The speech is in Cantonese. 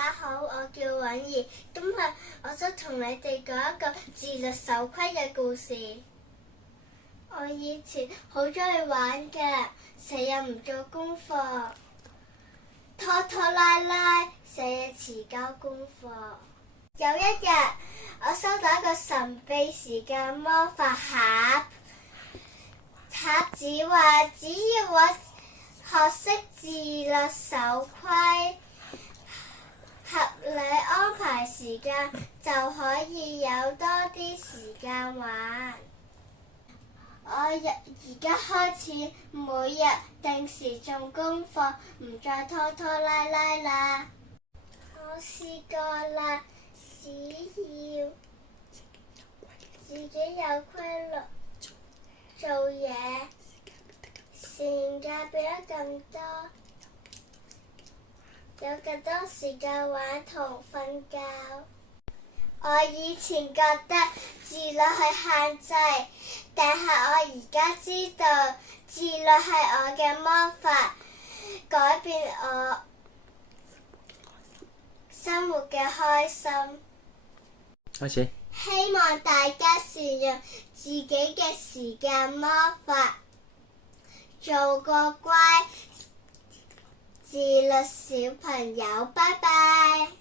家好，我叫允兒，今日我想同你哋講一個自律守規嘅故事。我以前好鍾意玩嘅，成日唔做功課，拖拖拉拉，成日遲交功課。有一日，我收到一個神秘時間魔法盒，盒子話只要我學識自律守規，合理安排時間，就可以有多啲時間玩。我而家開始每日定時做功課，唔再拖拖拉拉啦。我試過啦，只要自己有規律做嘢，時間變得更多，有更多時間玩同瞓覺。我以前覺得自律係限制，但係我而家知道自律係我嘅魔法，改變我生活嘅開心。開始。希望大家善用自己嘅時間魔法，做個乖自律小朋友。拜拜。